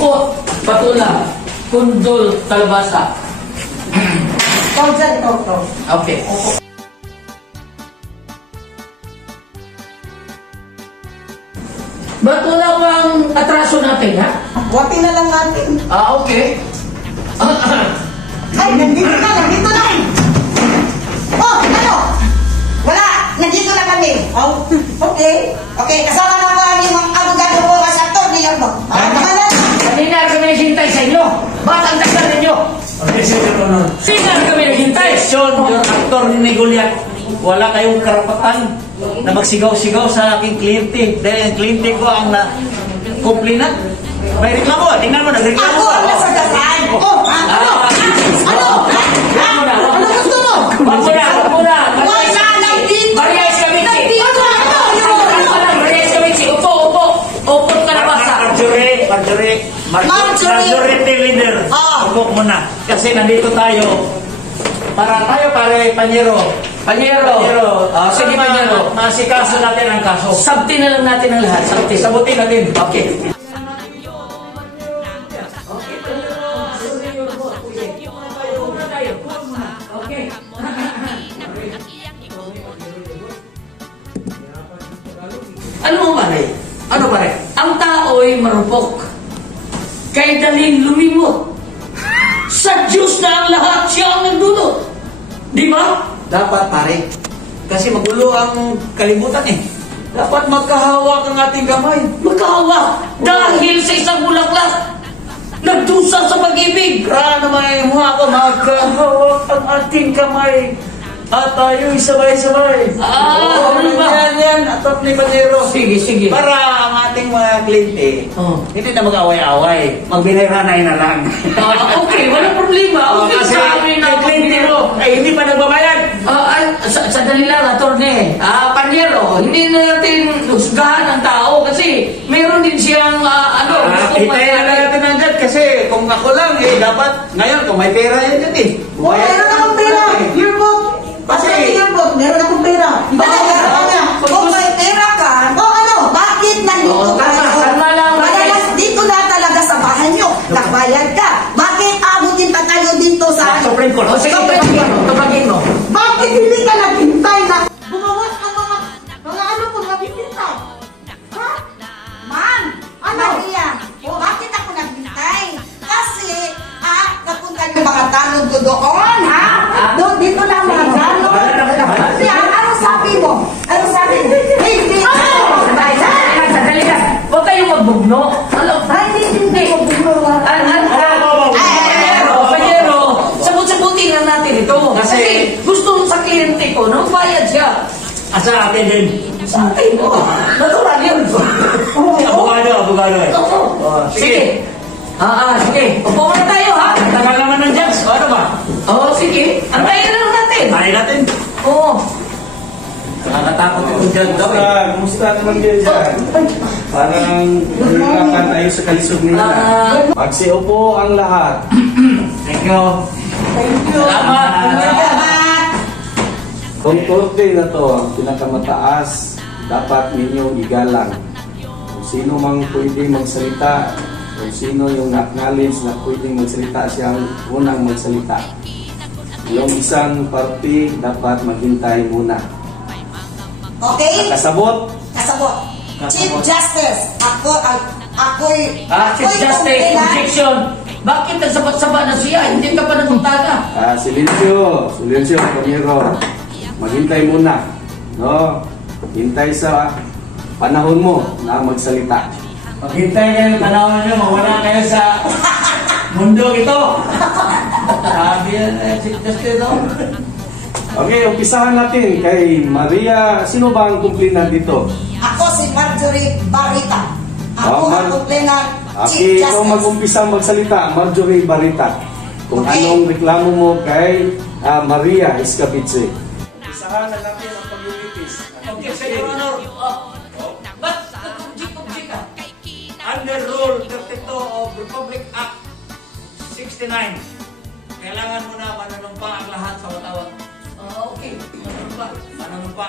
Upo, patula, kundol, kalabasa. Ikaw dyan, ikaw. Okay. Ba't wala pang atraso natin, ha? Wati na lang natin. Okay. Ay, nandito na. Oh, ano? Wala, nandito na kami. Oh, okay. Okay, kasama na ko ang iyong abogado ko sa aktor ni Yorno. Kanina kami naghintay sa inyo. Ba't ang tagal ninyo? Sino kami naghintay? Yung aktor ni Goliath, wala kayong karapatan na magsigaw-sigaw sa aking kliyente. Dahil ang kliyente ko ang na-complainant. May reklamo, tingnan mo, nagreklamo Ako ka. ang nasagasaan. Oh, ano? Ano gusto mo? Wag mo na. Wala lang dito. Marias Kamichi. Nandito na. Marias Kamichi. Upo. Upo ka na basa. Majority leader. Upo mo na. Kasi nandito tayo. Para Panyero. Sige, Panyero. Masikaso natin ang kaso. Sabti na lang natin ang lahat. Sabutin natin. Okay. Ano pare? Ang tao'y marupok. Kay daling lumimot. Sa Diyos na ang lahat, siya ang nagdudot. Di ba? Dapat pare. Kasi magulo ang kalimutan eh. Dapat magkahawak ang ating kamay. Magkahawa dahil sa isang bulaklak. Nagdusa sa pag-ibig. May mga ako magkahawak ang ating kamay. At tayo'y sabay-sabay. Ano ba? Yan. Atop ni Panyero. Sige. Para ang ating mga kliyente, hindi na mag-away-away. Magbinay-ranay na lang. Okay, walang problema. Okay, Kasi sa amin na yung kliyente mo, ay hindi pa nagbabayad. Sandali lang, attorney. Panyero, hindi na natin husgahan ang tao kasi meron din siyang Hitayin na natin nandiyan kasi kung ako lang, dapat ngayon kung may pera yan dyan eh. Oh, meron akong pera. Yearbook. Kasi yearbook, meron akong pera. Kung may pera ka, bakit nandito ka? Madalas dito na talaga sa bahay nyo. Nagbayad ka. Bakit abutin pa tayo dito sa Supreme Court. Sige, tupagin mo. Bakit hindi ka naghintay na bumawas ang mga ano kung naghihintay? Ha? Ma'am, Maria, bakit ako naghintay? Kasi, napunta yung mga tanong ko doon, ha? Doon, dito lang mga tanong. Kasi, ano sabi mo? Ano sabi mo? Hindi. Sandali lang. Huwag kayong magbugno. Hindi magbugno. Panyero, sabot-sabutin lang natin ito. Kasi gusto sa kliyente ko, nang bayad siya. Asa atin din. Sa akin mo. Natural yun. Abogado eh. Sige. Sige. Upo muna tayo, ha? Tagal naman ng judge. Ano ba? Sige. Antayin na lang natin. Tayo natin. Oo. Nakakatakot itong judge daw eh. Kumusta naman kayo dyan? Parang nilalakan tayo sa kalisog nila. Magsiupo ang lahat. Thank you. Salamat. Kung korte na to, ang pinakamataas, dapat ninyo igalang. Kung sino mang pwede magsalita, kung sino yung acknowledge na pwedeng magsalita, siya ang unang magsalita. Yung isang party, dapat maghintay muna. Okay? Kasabot? Kasabot. Chief Justice, ako'y Chief Justice, objection. Bakit nagsabat-sabat na siya? Hindi ka pa nagpuntaga. Silensyo, Panyero. Maghintay muna. No? Hintay sa panahon mo na magsalita. Maghintay kayo ng panahon nyo, mawala kayo sa mundo ito. Sabi yan, just ito. Okay, umpisahan natin kay Maria. Sino ba ang kumplinan dito? Ako si Marjorie Barita. Ako ang kumplinan, Chief Okay, ikaw Justice. mag-umpisa magsalita, Marjorie Barita. Kung anong reklamo mo kay Maria Escabiche. Umpisahan na natin ang pag-ulitis. Objection, Your Honor. Ba't nag-object ka? Under Rule 32 of Republic Act 69, kailangan mo na manunumpa ang lahat sa watawat. Okay. Manunumpa.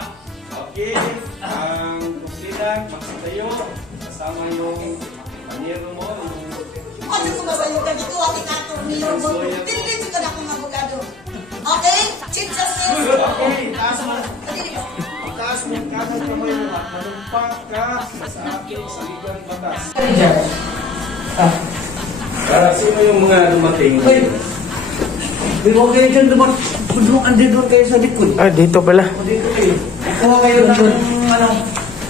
Okay, ang kumplinan, magsitayo, kasama yung panyero mo, yung kasi kung nabayo ka dito, ati ka attorney yun. Dili ka na akong abogado. Okay? Chief Justice. Okay, taas mo. Dili ko. Taas mo ang kanang kamay mo at manumpak ka sa ating saligang batas. Sino yung mga dumating? Di ba kayo dyan doon kayo sa likod? Dito pala. Dito kayo. Kuha kayo ng ano?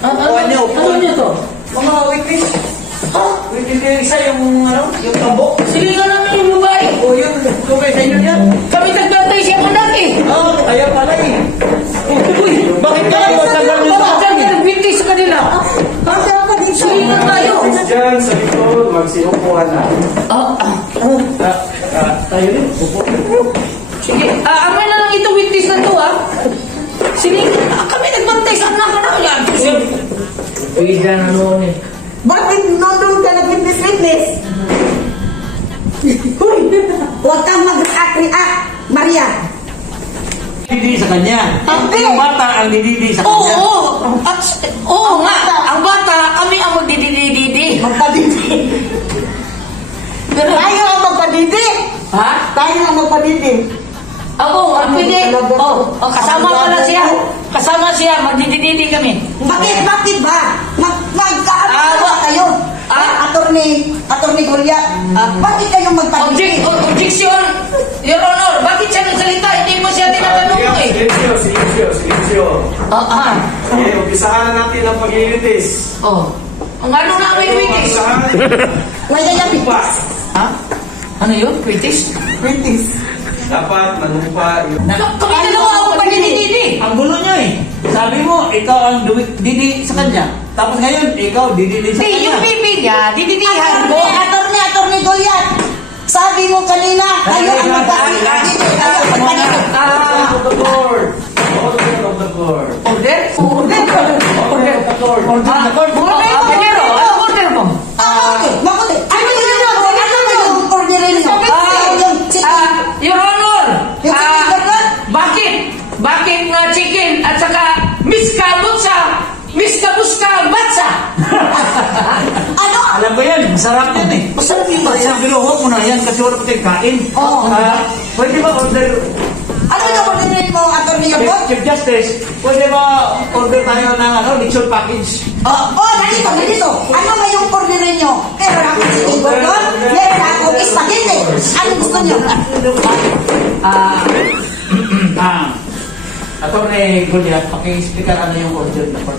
Kuha niyo. Ano niyo to? Mga witness. Witness yung isa yung ano? Yung tambo. Sila namin yung babae. O yun. Kung kayo sa inyo yan. Kami nagbantay siya man dati. Kaya pala eh. Uy, Bakit kayo magsagal niyo sa akin? Bakit nagbintay sa kanila? Sila tayo. Diyan sa likod, magsiupuan na. Tayo rin. Sige, amin na lang ito witness na to, ha? Sige, kami nagbantay sa anak na yan. Pwede na noon eh. Bakit nandun ka nag-witness? Huwag kang mag-react, Maria. Didi sa kanya. Hindi. Yung bata ang dididi sa kanya. Oo nga. Ang bata, kami ang magdididi-didi. Magpadidi. Tayo ang magpadidi. Ha? Tayo ang magpadidi. Oo, pwede. Kasama pala siya. Kasama siya, magdididi kami. Bakit ba? Magkaawa kayo. Attorney Goliath. Bakit kayong magpadidi? Objection, Your Honor. Bakit siya nagsalita? Hindi mo siya tinatanong mo eh. Silencio. Okay, umpisahan na natin ang paglilitis. Ang ano namin, witness? Wala yan, Ha? Ano yun? Witness? Dapat manumpa yung... Kami dalawa ang magdididi. Ang gulo niya eh. Sabi mo, ikaw ang didi sa kanya. Tapos ngayon, ikaw dididi sa Hindi, yung kanya. pipi niya, dididihan mo. Attorney Goliath. Sabi mo kanina, kayo ang magpadidi. Of the board. Order of the board. Order? Order mo. Bakit? Ano yung orderin nyo? Your Honor, Yung chicken burger? bakit na chicken at saka miska batsa? Ano? Alam ko yan, masarap yan eh. Masarap yun ba? Isang binuho mo na yan kasi wala pa tayong kain. Oo. Pwede ba order, Ano yung orderin mo, Attorney Goliath? Chief Justice, pwede ba order tayo ng lechon package? Nandito. Ano ba yung orderin nyo? Meron ako chicken burger, meron ako spaghetti. Ano gusto nyo? Attorney Goliath, paki-explica ano yung order na po.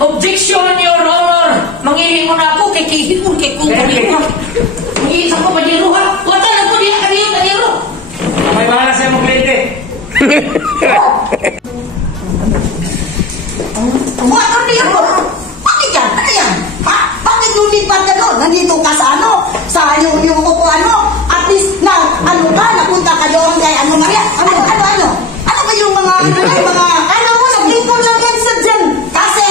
Objection, Your Honor. Mangili mo na ako kay Kihipon, kay Kung Kaniro. Mangili sa ko, Pajero ha? Wala na po niya kaniro. May bahala sa'yo mong kliyente. Attorney Goliath, bakit yan? Ano yan? Ha? Bakit lumipat ka doon? Nandito ka sa ano? Sa yung upuan mo? At least na, napunta ka doon kay Maria? Ano ba yung mga, naglingkod lang yan sa dyan. Kasi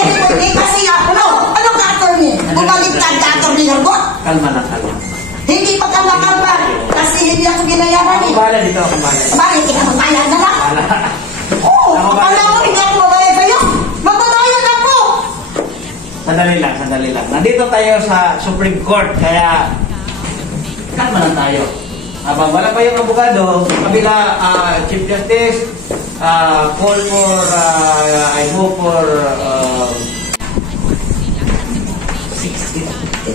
ano ka, Attorney? Bumaliktad ka, Attorney Goliath? Kalma na, kalma. Hindi pa kalma. Kasi hindi ako ginayaran eh. Ako bahala dito, ako bahala. Bakit? Hindi ka magbayad na lang? Bahala. Oo, akala mo hindi ako mabayad sa'yo? Magbabayad ako! Sandali lang. Nandito tayo sa Supreme Court, kaya kalma lang tayo. Habang wala pa yung abogado, kabila, Chief Justice, call for, I hope for,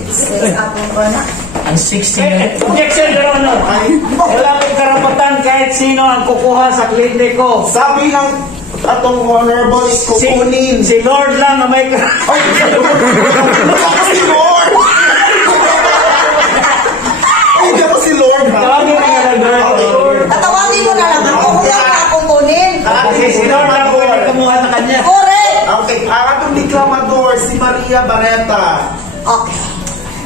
6 ako ko na. Ang 60 objection, Your Honor. Wala akong karapatan kahit sino ang kukuha sa kliyente ko. Sabi ng atong honorable is kukunin. Si Lord lang ang may Si Lord! Hindi ako si Lord, ha? Tawagin mo na lang, Lord. Tatawagin mo na lang ako kung yan na ako kunin. Kasi si Lord lang pwede kumuha sa kanya. Correct! Okay, ang atong reklamador, si Maria Barreta. Okay.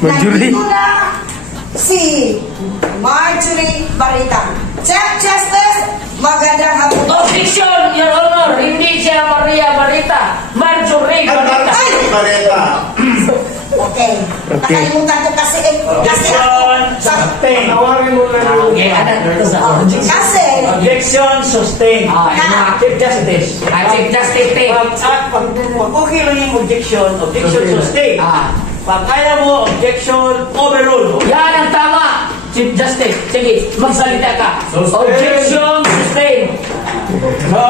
Nandito na si Marjorie Barreta. Chief Justice, magandang hapon. Objection, Your Honor. Hindi siya Maria Barreta. Marjorie Barreta. Ay! Barreta. Okay. Nakalimutan ko kasi Objection, sustain. Tawarin mo na yung... kasi Objection, sustain. Chief Justice. Chief Justice, take. Pag okay lang yung objection, sustain. Pag kaya mo, objection, overrule. Yan ang tama, Chief Justice. Sige, magsalita ka. Sustain. Objection, sustain. So,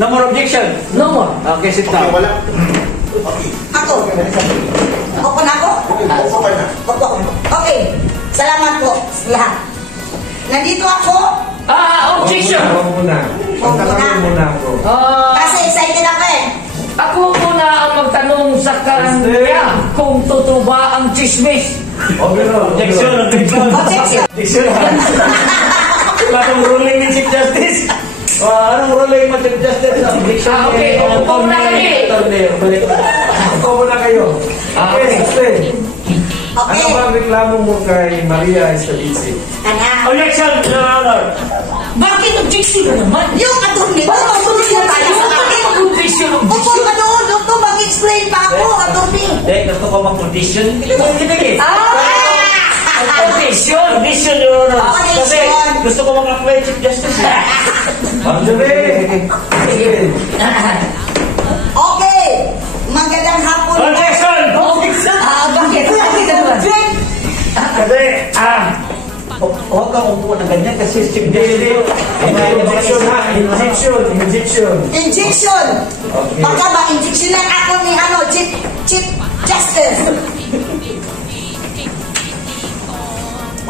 no more objection. No more. Okay, sit Okay, down. wala. Okay. Ako. Opo na ako? Okay na. Opo. Okay. Salamat po sa lahat. Nandito ako Objection. Huwag muna. Pagtanongin muna ako. kasi excited ako eh. Ako muna ang magtanong sa kanya kung totoo ba ang chismis. Objection, objection. Objection. Objection. Anong ruling ni Chief Justice? Anong ruling mo, Chief Justice? Objection. Okay, upo muna kami. Balik. Upo muna kayo. Okay, sustain. Okay. Ano ba ang reklamo mo kay Maria Estavici? Kanya. Objection, Your Honor. Bakit objection na naman? Yung attorney, magsusunod na tayo sa akin. Objection. Opo, ganoon. Doktor, mag-explain pa ako, attorney. Hindi, gusto ko mag-condition. Hindi mo ibigay. Objection. Condition, Your Honor. Kasi Condition. gusto ko mag-apply Chief Justice. Marjorie! Okay. Magandang hapon. Objection! Bakit? Bakit ka naman? Kasi, huwag kang umupo na ganyan kasi Chief Justice. Injection ha! Injection! Injection! Injection. Okay. Baka ba injectionan ako ni Chief Justice.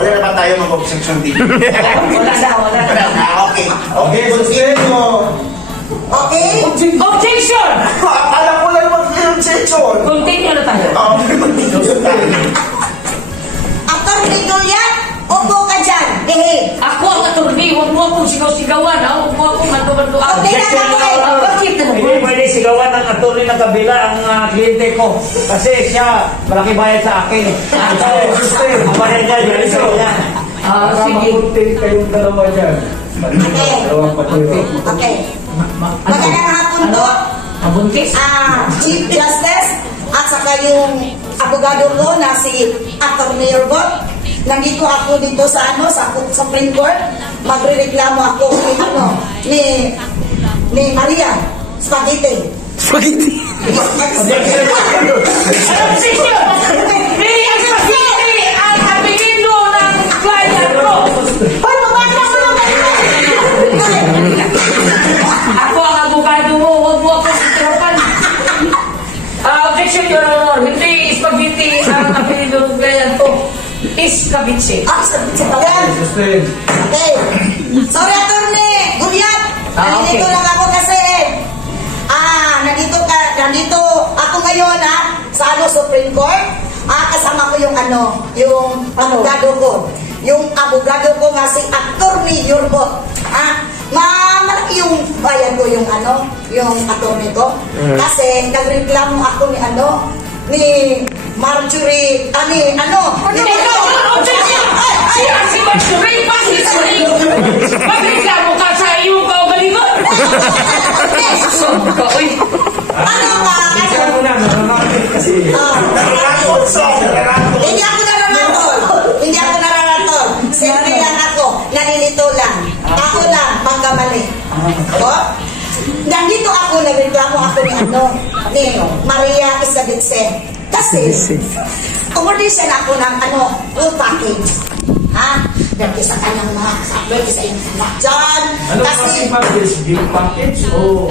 Wala na ba tayo mag-objection dito? Wala na. Okay. Okay, continue. Okay? Objection! Alam ko lang mag-objection. Continue na tayo. Attorney Julian, upo ka dyan. Behave. Ako ang attorney, huwag mo akong sigaw-sigawan, ha? Huwag mo akong mandu-manduan. Objection na ako eh. Bakit na Hindi naman? pwede sigawan ng attorney ng kabila ang kliyente ko. Kasi siya, malaki bayad sa akin. Ang bayad niya, yun sa kanya. Baka Sige. makunti kayong dalawa dyan. Dalawang patuloy. Okay. Magandang hapon po. Mabuntis? Chief Justice at saka yung abogado ko na si Attorney Urbot. Nandito ako dito sa sa Supreme Court. Magrereklamo ako ni Maria Spaghetti. Objection! May spaghetti ang apelido ng client ko. Hoy, mabasa mo naman ito! Ako ang abogado mo, huwag mo akong itrapan. Objection, Your Honor. Hindi spaghetti ang apelido ng client ko. Iskabitse. Sabi sa tawagan. Sustain. Okay. Sorry, Attorney. Gulyat. Nandito Okay. lang ako kasi. Nandito ako ngayon sa Supreme Court. Kasama ko yung abogado ko. Yung abogado ko nga si Attorney Urbot. Malaki yung bayan ko yung attorney ko. Kasi nagreklamo ako ni Marjorie, Objection! Si Marjorie, bakit sa iyo? Bakit ka mo ka sa iyong kaugalingon? Ikaw muna, nanonood kasi. Hindi ako nararatol. Simple lang ako. Nalilito lang. Ako lang, pagkamali. Nandito ako, nagreklamo ako ni Maria Estavici. Kasi, kumordisyon ako ng full package. Dati sa kanyang mga kasabay, sa iyong anak dyan. Ano Kasi, package? Gift package o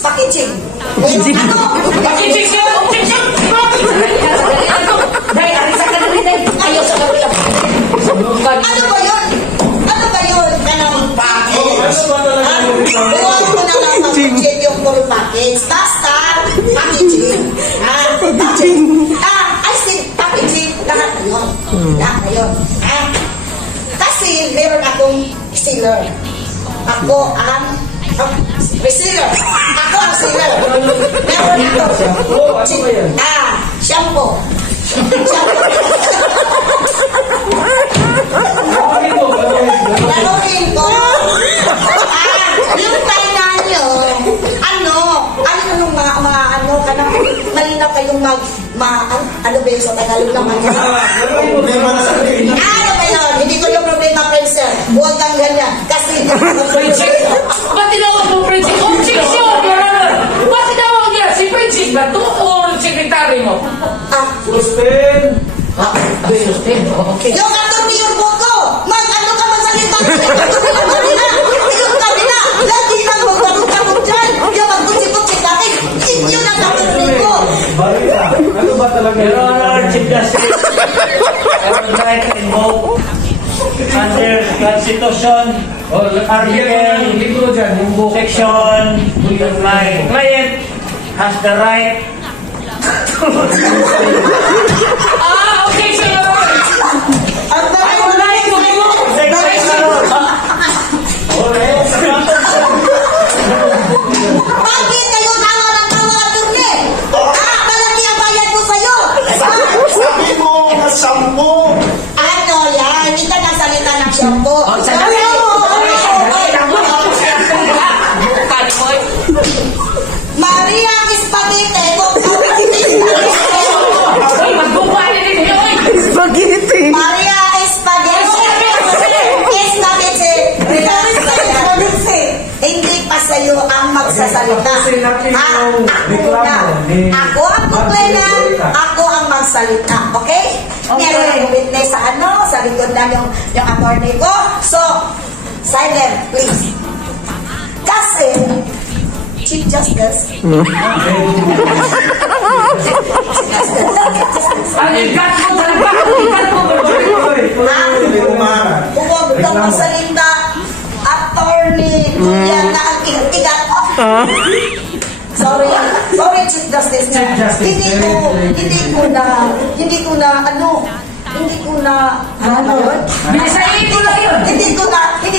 packaging. Objection! Objection! Dahil, alisa ka na rin dahil. Ayaw sa kapila. Ano ba yun? Kanang package. Huwag ko na lang mag-budget yung full package. Basta, packaging. I said packaging. Lahat na yun. Lahat na yun. Kasi meron akong sealer. Ako ang resealer. Ako ang sealer. Meron ako. ano ba yan? Shampoo. Laluin ko. Yung kainan nyo, nung mga malinaw kayong ano ba yun sa Tagalog naman? Problema na sa akin. Ano ba yun? Hindi ko yung problema, friends, sir. Huwag kang ganyan. Kasi hindi ko Ba't tinawag mo Princess? Objection, Your Honor! Ba't tinawag niya si Princess ba ito o sekretary mo? mo? Sustain! Sustain. Okay. Yung attorney yung boto! Mag-ano ka magsalita na yung kabila! Yung kabila! Lagi lang magkaroon dyan! Yung magkutsi-kutsi natin! Yun ang attorney ko! Marita, ano ba talaga Your Honor, Chief Justice, I would like to invoke under Constitution, Article, Section, my client has the right Okay, sir! Ang dami mo na bakit kayo tawa ng tawa, attorney? Malaki ang bayad ko sa'yo! Sabi mo, masampo. Ano yan? Hindi ka nasalita ng shampoo. Sandali! Maria Espagite. Maria Espagite. Hindi pa sa'yo ang magsasalita. Ako ang kumplenan, ako ang magsalita. Okay? Meron yung witness sa sa likod na yung attorney ko. So, silent, please. Kasi, Chief Justice. Ang ikat mo talaga! Huwag kang magsalita, attorney. Yan na ang igat. Sorry, Chief Justice. Hindi ko na Binisahin ko lang yun! Hindi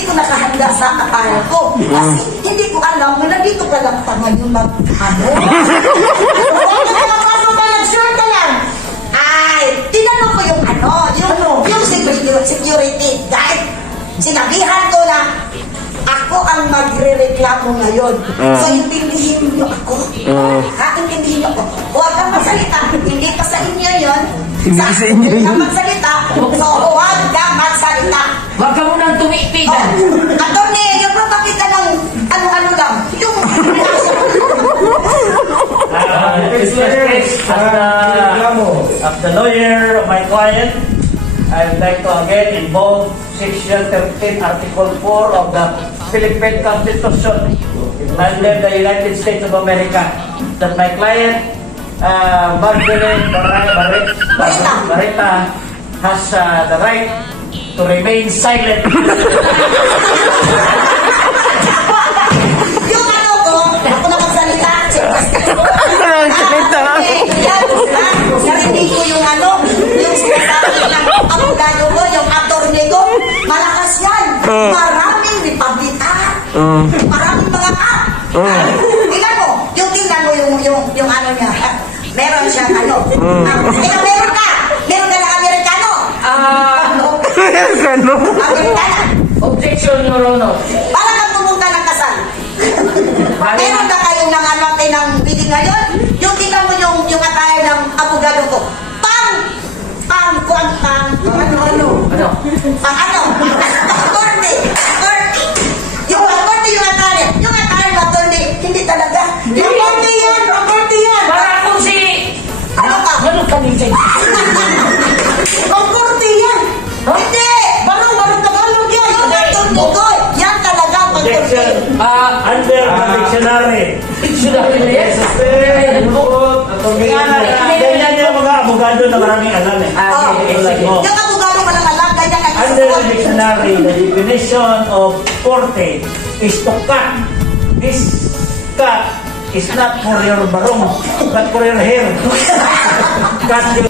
ko nakahanda sa akala ko. Kasi hindi ko alam na nandito ka lang pa ngayon mag-ano. Nag-sure ka lang. Ay, tinanong ko yung yung security guard. Sinabihan ko na ako ang magre-reklamo ngayon. So, intindihin niyo ako. Intindihin niyo ako. Huwag kang magsalita. Hindi pa sa inyo yun. Hindi sa inyo yun. Magsalita. So, huwag kang magsalita. Huwag ka munang tumipigan! Attorney, yung papakita ng ano-ano lang. Yung as the lawyer of my client, I would like to again invoke Section 13, Article 4 of the Philippine Constitution under the United States of America that my client, Marjorie Barreta, has the right to remain silent. yung ako na magsalita. Narinig ko yung yung sinasabi ng abogado ko, yung attorney ko. Malakas yan. Maraming republika. Maraming mga tingnan mo, tingnan mo yung ano niya. Meron siyang meron ka ng Amerikano. Amerikana. Objection, Your Honor. Para kang pumunta ng kasal. Meron na kayong nanganatay ng bidding ngayon? Yung tingnan mo yung attire ng abogado ko. Attorney. Yung attorney yung attire. Yung attire ng attorney, hindi talaga. Yung attorney yan. Para kung si... Ano ka? Ano ka ninja? Attorney yan. Hindi. Barong Tagalog yan. Yung attorney ko. Yan talaga ang attorney. Under the dictionary. Dictionary na yan? Ganyan yung mga abogado na maraming alam eh. Yung abogado ko lang alam, ganyan ang Under the dictionary, the definition of forte is to cut. This cut is not for your barong, but for your hair. Cut your...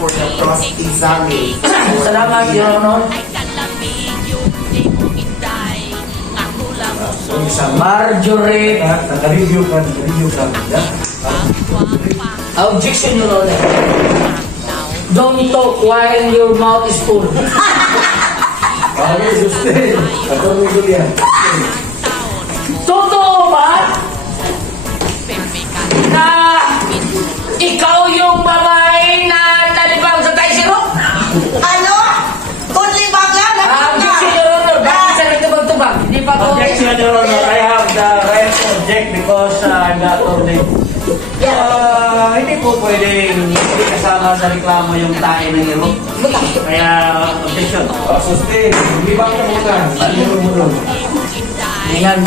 For the cross-examine. Salamat, Your Honor. Marjorie. Naka-review ka. Objection, Your Honor. Don't talk while your mouth is full. Okay, sustain. Attorney Julian. Totoo ba na ikaw yung babae na nalibang sa Taisiro? Ano? Kung libangan, Objection, Your Honor. Bakit sa nagtubag-tubag? Hindi pa ko... Objection, Your Honor. I have the right to object because I'm not only Hindi po pwedeng hindi kasama sa reklamo yung tae ng iro. Kaya, objection. Sustain. Hindi ba ka muna? Ano mo doon? Tingnan,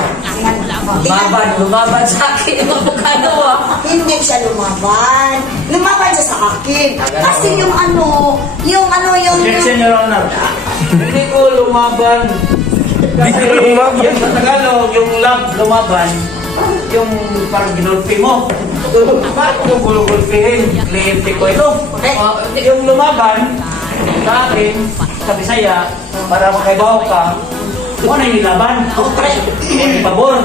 lumaban sa akin yung abogado Hindi siya lumaban. Lumaban siya sa akin. Kasi yung Objection, Your Honor. Hindi ko lumaban. Yung sa Tagalog, yung love lumaban, yung parang ginulpi mo. Bakit ko gulgulpihin? Kliyente ko ito. Yung lumaban sa akin, sa Bisaya, para makaibaw ka, ano yung nilaban? Pabor.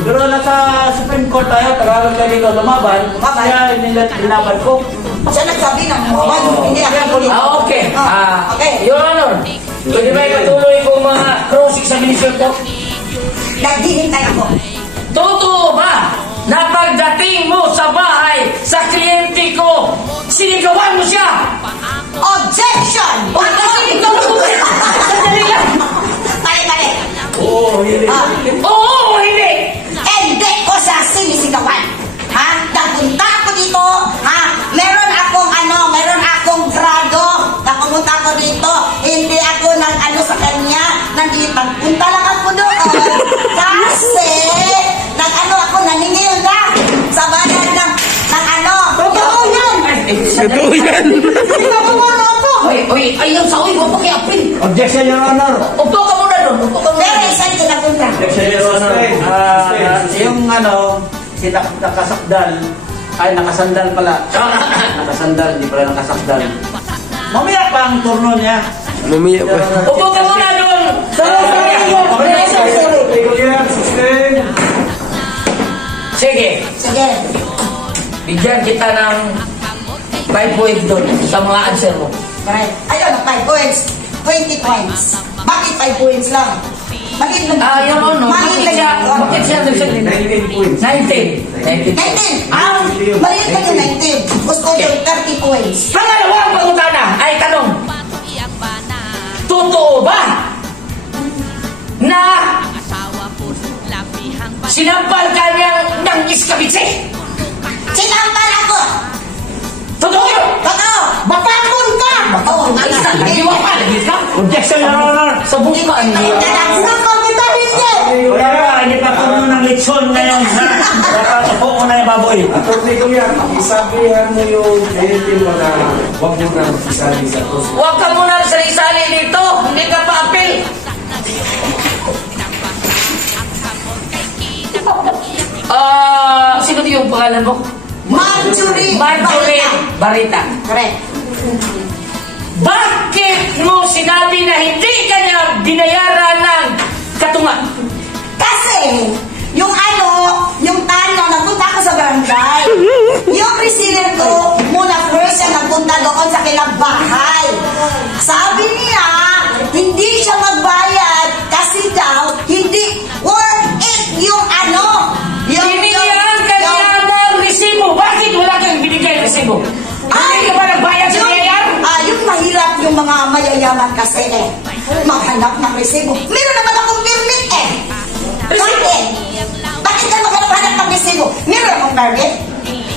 Pero nasa Supreme Court tayo, Tagalog na dito, lumaban. Kaya nilaban ko. Siya nagsabi ng lumaban. Hindi ako. Okay. Okay. Your Honor, pwede ba ipatuloy ko mga cross-examination ko? Naghihintay ako. Totoo ba na pagdating mo sa bahay sa kliyente ko, sinigawan mo siya? Objection! Kasi ikaw sandali lang. Mali. Oo, hindi. Oo o hindi? Hindi ko siya sinisigawan. Ha? Napunta ako dito. Ha? Meron akong grado. Napunta ako dito. Hindi ako sa kanya. Nagpunta lang ako doon. Kasi, ako, naningil na. Sa bayan ng Totoo yan! Totoo yan! Sinabi mo na ako. Uy, ayaw sa uy, huwag pakiapin. Objection, Your Honor. Upo ka muna doon. Pero isa'y tinapunta. Objection, Your Honor. Yung nakasakdal, ay nakasandal pala. Nakasandal, hindi pala nakasakdal. Mamaya pa ang turno niya. Mamaya pa. Upo ka muna doon. Sige. Bigyan kita ng 5 points doon sa mga answer mo. Correct. Ayun, 5 points. 20 points. Bakit 5 points lang? Bakit lang? Yung ano, bakit siya nagsalit? 19 points. 19. 19! Maliit ka yung 19. Gusto yung 30 points. Pangalawang pangutana ay tanong. Totoo ba na sinampal ka ng iskabitse? Sinampal ako! Totoo yun? Totoo! Mapakul ka! Oo, isa. Nagiwa ka, nagis ka? Objection, Your Honor. Sabong ka, hindi. Sinampal kita, hindi! Kaya, hindi pa puno ng lechon ngayon, ha? Nakatapo ko na yung baboy. Attorney ko yan, isabihan mo yung kliyente mo na huwag mo na isali sa cross. Huwag ka muna sali-sali dito. Hindi ka pa-apil. Sino yung pangalan mo? Marjorie Barita. Correct. Bakit mo sinabi na hindi ka niya binayaran ng katunga? Kasi, yung nagpunta ako sa barangay. Yung president ko, muna first siya nagpunta doon sa kilang bahay. Sabi niya, hindi siya magbayad kasi daw, hindi worth it yung Binigyan ka niya ng resibo. Bakit wala kang binigay ng resibo? Hindi ka ba nagbayad sa mayor? Yung mahirap yung mga mayayaman kasi maghanap ng resibo. Meron naman akong permit Bakit ka maghanap ng resibo? Meron akong permit.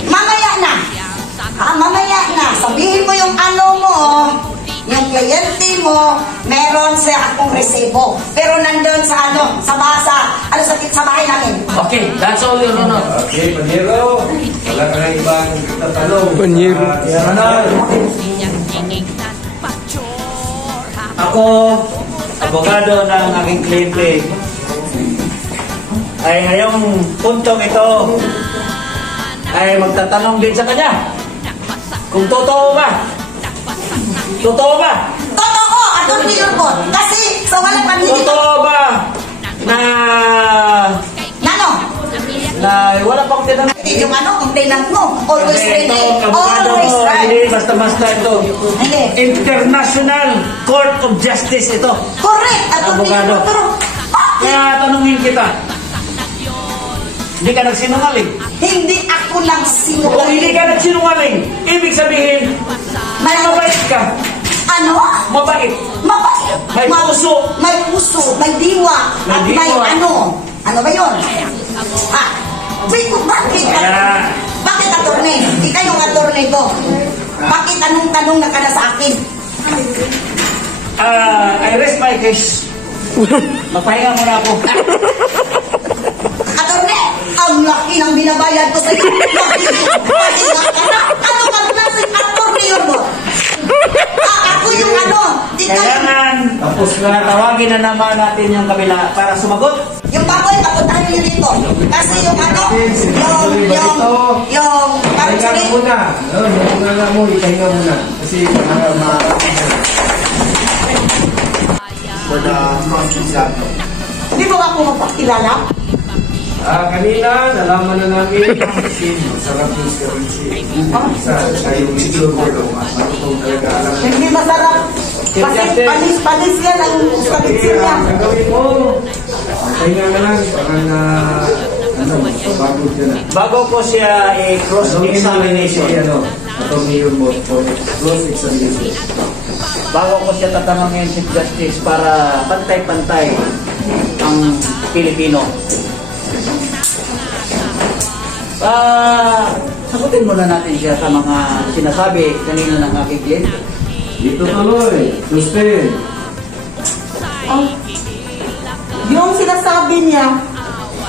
Mamaya na. Sabihin mo yung yung kliyente mo, meron sa akong resibo. Pero nandun sa sa bahay namin. Okay, that's all Your Honor. Okay, Panyero. Wala ka na ibang tatanong. Panyero. Your Honor. Ako, abogado ng aking kliyente, ay ngayong puntong ito ay magtatanong din sa kanya kung totoo ba. Totoo! Attorney Yorkot. Kasi sa walang panhihintay. Totoo ba na wala pang tinanong? Yung complainant mo. Always ready. Abogado Always mo, right. hindi basta-basta ito. Hindi. International Court of Justice ito. Correct. Attorney Abogado. Yorkot. Pero, Kaya tanungin kita, hindi ka nagsinungaling. hindi ako lang Kung hindi sinungaling. ka nagsinungaling, ibig sabihin, may mabait ka. Mabait. Mabait. May puso. May puso. May diwa. May At may diwa. ano ba yun? Wait, bakit? Kaya, Bakit attorney? Ikaw yung attorney ko. Bakit tanong-tanong na ka na sa akin? I rest my case. Magpahinga muna ako. Attorney, ang laki ng binabayad ko sa'yo. Ano ka klaseng attorney yun mo? Ako yung ano. Kailangan tapos na tawagin na naman natin yung kabila para sumagot. Yung baboy, papuntahan nyo dito. Kasi yung ano, yung parang Pahinga ka muna. Muna mo, ipahinga muna. Kasi For the cross-exam. Hindi mo ako mapakilala? kanina, nalaman na namin kasi masarap yung scabici. Sa yung video ko, matutong talaga alam. Hindi masarap. Kasi panis yan ang scabici niya. Gagawin mo. Pahinga na lang. Parang bago ka na. Bago ko siya i-cross-examination. Attorney yun mo for cross-examination. Bago ko siya tatanungin Chief Justice para pantay-pantay ang Pilipino. Sagutin muna natin siya sa mga sinasabi kanina ng aking kliyente. Dito tuloy. Justin. Yung sinasabi niya,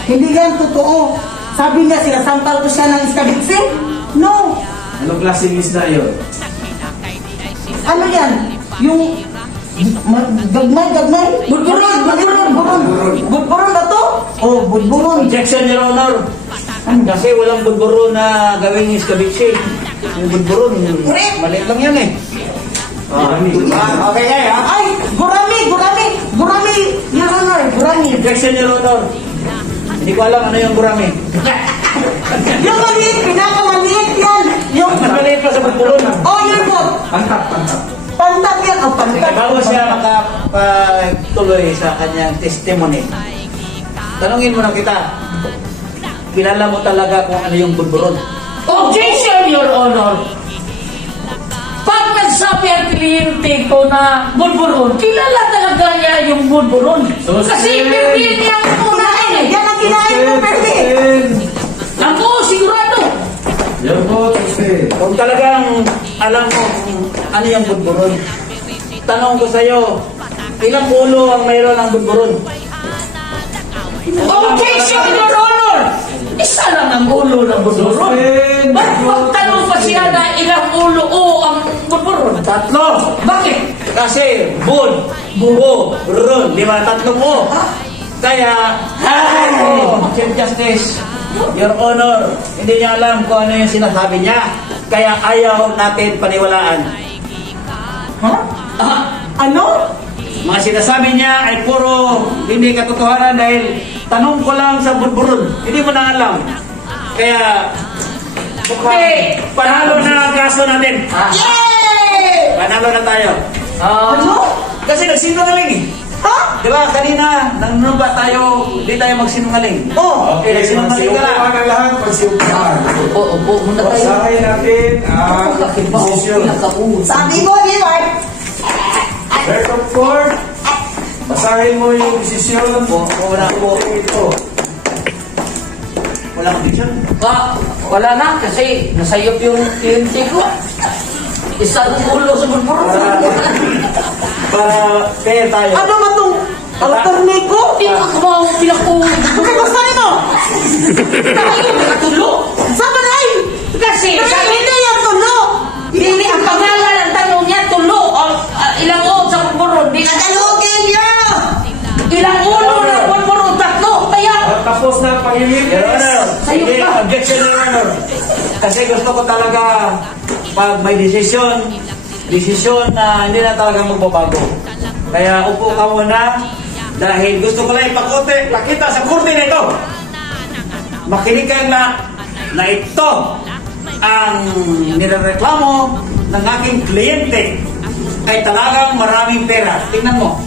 hindi yan totoo. Sabi niya, sinasampal ko siya ng scabici? No. Anong klaseng isda yun? Ano yan? Yung gagmay? Budburon ba to? Oh, budburon. Objection, Your Honor. Kasi walang budburo na gawing iskabici. Yung budburo, maliit lang yan eh. Okay kaya ha? Ay, gurami, Your Honor, gurami. Objection, Your Honor. Hindi ko alam ano yung gurami. Yung maliit, pinakamaliit yan. Yung Mas maliit pa sa budburo na. oh, yun po. Pantat yan. Oh, pantat. Bago siya makapatuloy sa kanyang testimony, tanungin mo na kita, kilala mo talaga kung ano yung budburon? Objection, Your Honor. Pag nagsabi ang kliyente ko na budburon, kilala talaga niya yung budburon. Kasi pirmin niya ang unahin eh. Yan ang kinain mo, Perli. Ako, sigurado. Yan po, Justin. Kung talagang alam mo kung ano yung budburon, tanong ko sa'yo, ilang ulo ang mayroon ng budburon? Objection, Your Honor. Isa lang ang ulo ng budburon. Ba't magtanong pa siya na ilang ulo o ang budburon? Tatlo! Bakit? Kasi buron, di ba? Tatlong o. Kaya, Chief Justice, Your Honor, hindi niya alam kung ano yung sinasabi niya. Kaya ayaw natin paniwalaan. Ano? Mga sinasabi niya ay puro hindi katotohanan dahil tanong ko lang sa budburon. Hindi mo na alam. Kaya, panalo na ang kaso natin. Yay! Panalo na tayo. Ano? Kasi nagsinungaling eh. Ha? Di ba, kanina, nang ba tayo, di tayo magsinungaling? Oh. Okay, nagsinungaling ka lang. Magsiupuan na lahat, magsiupuan. Upo muna tayo. Basahin natin ang desisyon. Sabi mo, Lord. Clerk of Court, basahin mo yung desisyon. Wala po. Ito. Walang objection. Wala na kasi nasayop yung kliyente ko. Isang ulo sa budburon. Para fair tayo. Ano ba itong alternate ko? Hindi ko kumaw pinakuli. Bakit gusto mo? Tayo, nakatulo. Sama na ay! Kasi, sabi Hindi yan tulo! hindi ang pangalan ang tanong niya, tulo. O, ilang ulo sa budburon. Tagalogin niyo! Ilang ulo ng budburon, tatlo. Kaya, Tapos na pag-ibig. Your Honor, Sa'yo sige, pa. objection, Your Honor. Kasi gusto ko talaga, pag may desisyon na hindi na talaga magbabago. Kaya upo ka muna, dahil gusto ko lang pakita sa korte na ito. Makinig ka na ito ang nirereklamo ng aking kliyente ay talagang maraming pera. Tingnan mo.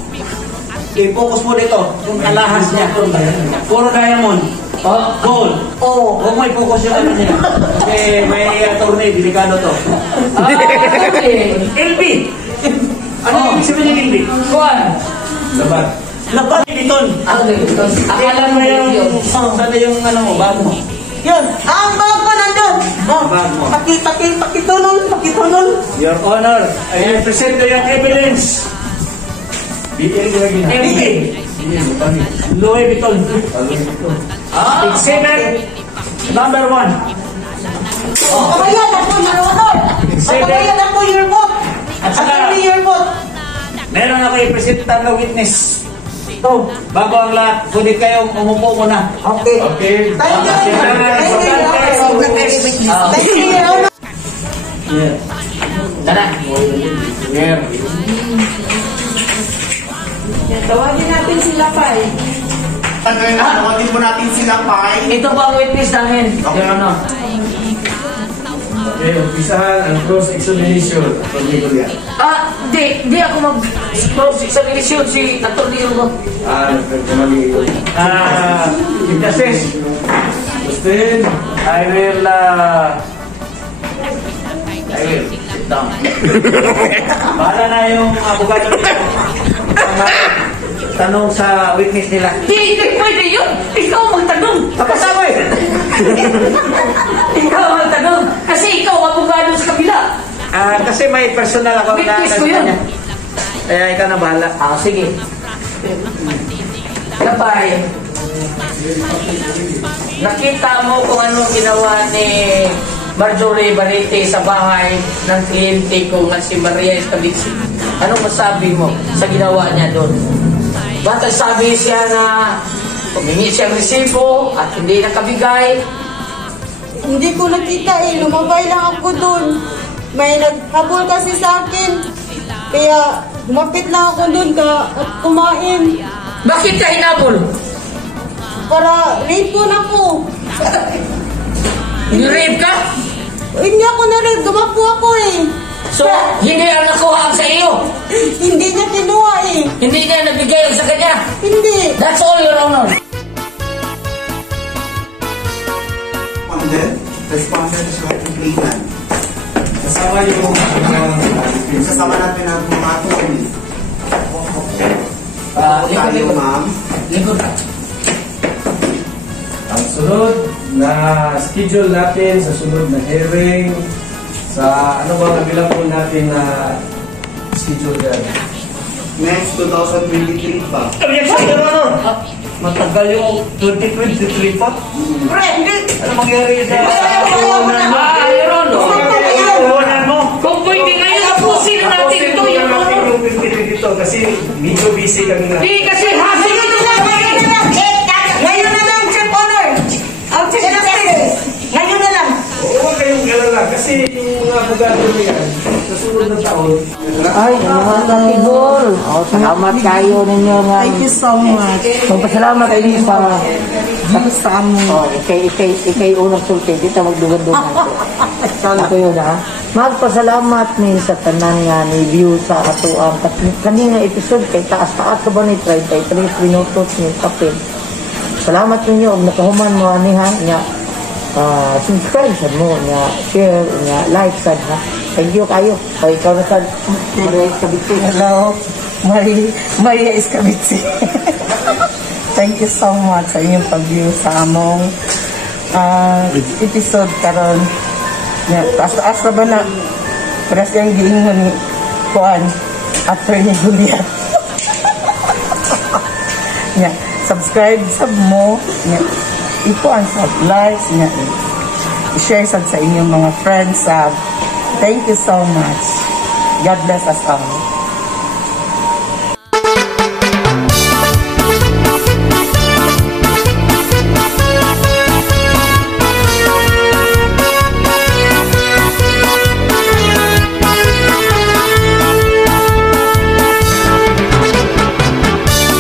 I-focus mo dito, yung alahas niya. Puro diamond. Gold. Oh. Huwag mo i-focus yung ano niya. May attorney, delikado to. LB. Ano yung ibig sabihin ng LB? Kuan. Labat. Labat dito. Akala mo Sana yung ano mo, bago mo. Yun, ang bag ko nandun! Bag mo. Pakitulong. Your Honor, I present to your evidence. MP. Louis Vuitton. Exhibit number 1. Patabayan ako, Your Honor. Patabayan ako, Your Book. At saka, Attorney, Your Book. meron ako i-present na witness. Ito, bago ang lahat, pwede kayong umupo muna. Okay. Thank you, Your Honor. Thank you, Your Honor. Tara. Here. Tawagin natin sila pa eh. Tawagin mo natin sila, Pai. Ito po ang witness namin. Your Honor. Okay, umpisahan ang cross-examination. Di ako mag-examination si Atty. Hugo. Nagkamali ito. Justice, Justin, I will sit down. Bahala na yung abogado nila. Tanong sa witness nila. Di pwede yun. Ikaw magtanong. Tapos ako eh. Ikaw magtanong. Kasi ikaw abogado sa kabila. Kasi may personal ako na Witness ko yun. kanya. Kaya ikaw na bahala. Sige. Labay. Nakita mo kung anong ginawa ni Marjorie Barrete sa bahay ng kliyente ko nga si Maria Escabitsi. Anong masabi mo sa ginawa niya doon? Ba't sabi siya na humingi siyang resibo at hindi nakabigay? Hindi ko nakita eh. Lumabay lang ako doon. May naghabol kasi sa akin. Kaya lumapit lang ako doon at kumain. Bakit ka hinabol? Para rape ko na po. Nirape ka? Hindi ako na-rape. Dumakbo ako eh. So, hindi ang nakuha sa iyo? Hindi niya kinuha eh. Hindi niya nabigay sa kanya? Hindi. That's all, Your Honor. And then, respondent is like complainant. kasama yung Kasama natin ang mga attorney. Tayo, Likod. ma'am. Likod. ang sunod na schedule natin sa sunod na hearing sa ano bang available natin na schedule dyan. Next, 2023 pa. Objection, Your Honor. Matagal yung 2023 pa. Ano mangyari sa Your Honor. puhunan mo? Kung pwede ngayon, tapusin na natin ito, Your Honor. Yung 2023 dito kasi medyo busy kami na. Hindi kasi hasil ito na. Ngayon na lang, Chief Honor. Ang Chief Justice. Ngayon na lang. Huwag kayong galala kasi yung mga abogado na yan sa sunod na taon. Ay, mga katigol. Salamat kayo ninyo nga. Thank you so much. Magpasalamat kayo sa Sa amin. ikay unang sulti. Dito magdugan-dugan ko. Ako yun ha. Magpasalamat ni sa tanan nga ni view sa atuang kanina episode kay taas-taas ka ba ni 33 minutos ni kapin. Salamat ninyo og nakahuman mo anihan nga subscribe sa mo nga share nga like sad ha. Thank you kayo. Kay ikaw na sad Maria Escabitsi. Hello, Maria Escabitsi. Thank you so much sa inyong pag-view sa among episode karon. Taas-taas na ba na? Para siyang giingon ni Juan Attorney Juliet. Subscribe sa mo. Ikuan sa likes. I-share sa inyong mga friends. Thank you so much. God bless us all.